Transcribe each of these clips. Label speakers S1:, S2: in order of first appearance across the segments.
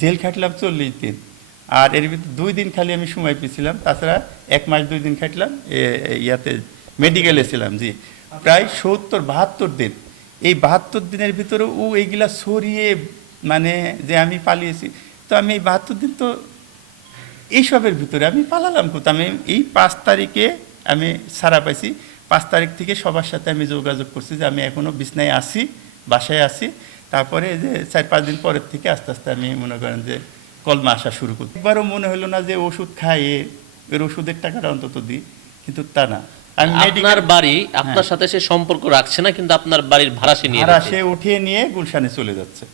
S1: Jail খাটলাম চল্লিশ দিন। আর এর ভিতরে দুই দিন খালি আমি সময় পেয়েছিলাম। তাছাড়া এক মাস দুই দিন খাটলাম ইয়াতে মেডিকেলে ছিলাম, জি। প্রায় সত্তর, বাহাত্তর দিন। এই বাহাত্তর দিনের ভিতরে ও এইগুলা সরিয়ে মানে যে আমি পালিয়েছি, তো আমি এই বাহাত্তর দিন তো এইসবের ভিতরে আমি পালালাম কোথাও আমি এই পাঁচ তারিখে আমি সারা পাইছি। পাঁচ তারিখ থেকে সবার সাথে আমি যোগাযোগ করছি যে আমি এখনও বিছনায় আছি, বাসায় আছি। তারপরে যে চার পাঁচ দিন পরের থেকে আস্তে আস্তে আমি মনে করেন যে কলমা আসা শুরু করি একবারও মনে হলো না যে ওষুধ খাইয়ে এর ওষুধের টাকাটা অন্তত দিই কিন্তু তা না। আমি
S2: আপনার বাড়ি আপনার সাথে সে সম্পর্ক রাখছে না কিন্তু আপনার বাড়ির ভাড়া সে নিয়ে
S1: ভাড়া সে উঠিয়ে নিয়ে গুলশানে চলে যাচ্ছে।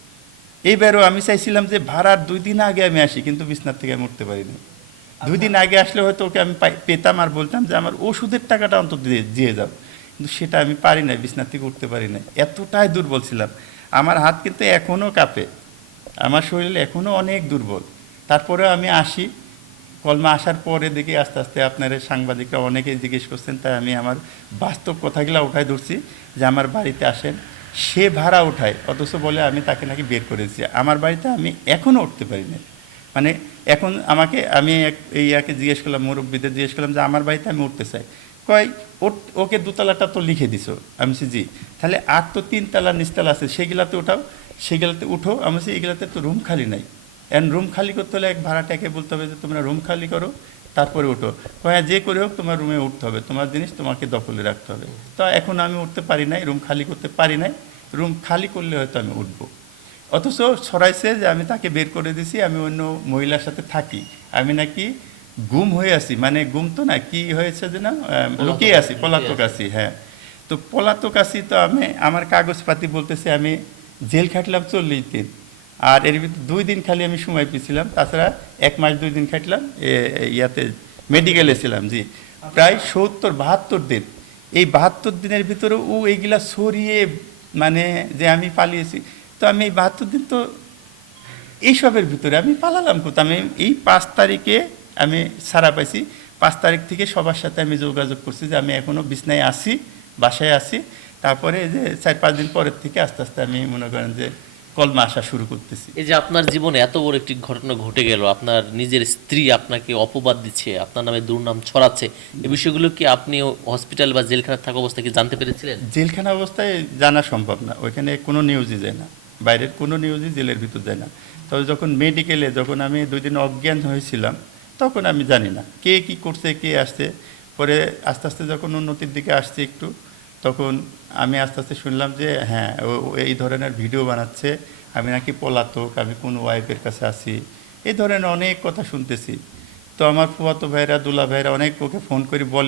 S1: এইবারও আমি চাইছিলাম যে ভাড়ার দুই দিন আগে আমি আসি কিন্তু বিছনার থেকে আমি উঠতে পারিনি। দুই দিন আগে আসলে হয়তো ওকে আমি পেতাম আর বলতাম যে আমার ওষুধের টাকাটা অন্তত দিয়ে দিয়ে যাও। কিন্তু সেটা আমি পারি না বিছনার থেকে উঠতে পারি না এতটাই দুর্বল ছিলাম। আমার হাত কিন্তু এখনও কাঁপে। আমার শরীর এখনও অনেক দুর্বল। তারপরেও আমি আসি। কলমা আসার পরে দেখি আস্তে আস্তে আপনারা সাংবাদিকরা অনেকেই জিজ্ঞেস করছেন, তাই আমি আমার বাস্তব কথাগুলো উঠায় ধরছি যে আমার বাড়িতে আসেন, সে ভাড়া উঠায়। অথচ বলে আমি তাকে নাকি বের করেছি আমার বাড়িতে আমি এখনও উঠতে পারি না মানে এখন আমাকে, আমি এক এই ইয়াকে জিজ্ঞেস করলাম, মুরব্বীদের জিজ্ঞেস করলাম যে আমার বাড়িতে আমি উঠতে চাই। কয় ওর- ওকে দুতলাটা তো লিখে দিছো। আমি জি। তাহলে আর তো তিনতলা নিচতলা আছে সেগুলাতে উঠাও সেগুলাতে উঠো। আমি এগুলাতে তো রুম খালি নাই। এন রুম খালি করতে হলে এক ভাড়াটাকে বলতে হবে যে, তোমরা রুম খালি করো, তারপরে উঠো। কয়া যে করে হোক তোমার রুমে উঠতে হবে। তোমার জিনিস তোমাকে দখলে রাখতে হবে। তো এখন আমি উঠতে পারি নাই, রুম খালি করতে পারি নাই। রুম খালি করলে হয়তো আমি উঠবো। অথচ ছড়াইছে যে, আমি তাকে বের করে দিছি, আমি অন্য মহিলার সাথে থাকি। আমি নাকি গুম হয়ে আছি মানে গুম তো না কি হয়েছে যে না লুকিয়ে আছি পলাতক আছি হ্যাঁ। তো পলাতক আছি তো আমি আমার কাগজপাতি বলতেছে আমি জেল খাটলাম চল্লিশ দিন। আর এর ভিতরে দুই দিন খালি আমি সময় পেয়েছিলাম তাছাড়া এক মাস দুই দিন খাটলাম ইয়াতে মেডিকেলে ছিলাম জি। প্রায় সত্তর বাহাত্তর দিন। এই বাহাত্তর দিনের ভিতরে ও এইগুলা সরিয়ে মানে যে আমি পালিয়েছি তো আমি এই বাহাত্তর দিন তো এইসবের ভিতরে আমি পালালাম কোথাও আমি এই পাঁচ তারিখে আমি সারা পাইছি। পাঁচ তারিখ থেকে সবার সাথে আমি যোগাযোগ করছি যে আমি এখনও বিছনায় আছি বাসায় আছি। তারপরে এই যে চার পাঁচ দিন পরের থেকে আস্তে আস্তে আমি মনে করেন যে কলমা আসা শুরু করতেছি।
S2: এই যে আপনার জীবনে এত বড় একটি ঘটনা ঘটে গেল আপনার নিজের স্ত্রী আপনাকে অপবাদ দিচ্ছে আপনার নামে দুর্নাম ছড়াচ্ছে এই বিষয়গুলো কি আপনি হসপিটাল বা জেলখানা থাকা অবস্থায় কি জানতে পেরেছিলেন?
S1: জেলখানা অবস্থায় জানা সম্ভব না। ওইখানে কোনো নিউজই যায় না। বাইরের কোনো নিউজই জেলের ভিতর যায় না। তবে যখন মেডিকেলে যখন আমি দুই দিন অজ্ঞান হয়েছিলাম তখন আমি জানি না। কে কি করছে, কে আসছে। পরে আস্তে আস্তে যখন উন্নতির দিকে আসছে একটু, তখন আমি আস্তে আস্তে শুনলাম যে হ্যাঁ ও- এই ধরনের ভিডিও বানাচ্ছে। আমি নাকি পলাতক, আমি কোন ওয়াইফের কাছে আসি এই ধরনের অনেক কথা শুনতেছি। তো আমার ফুয়াতো ভাইরা, দুলা ভাইরা অনেক ওকে ফোন করে বলে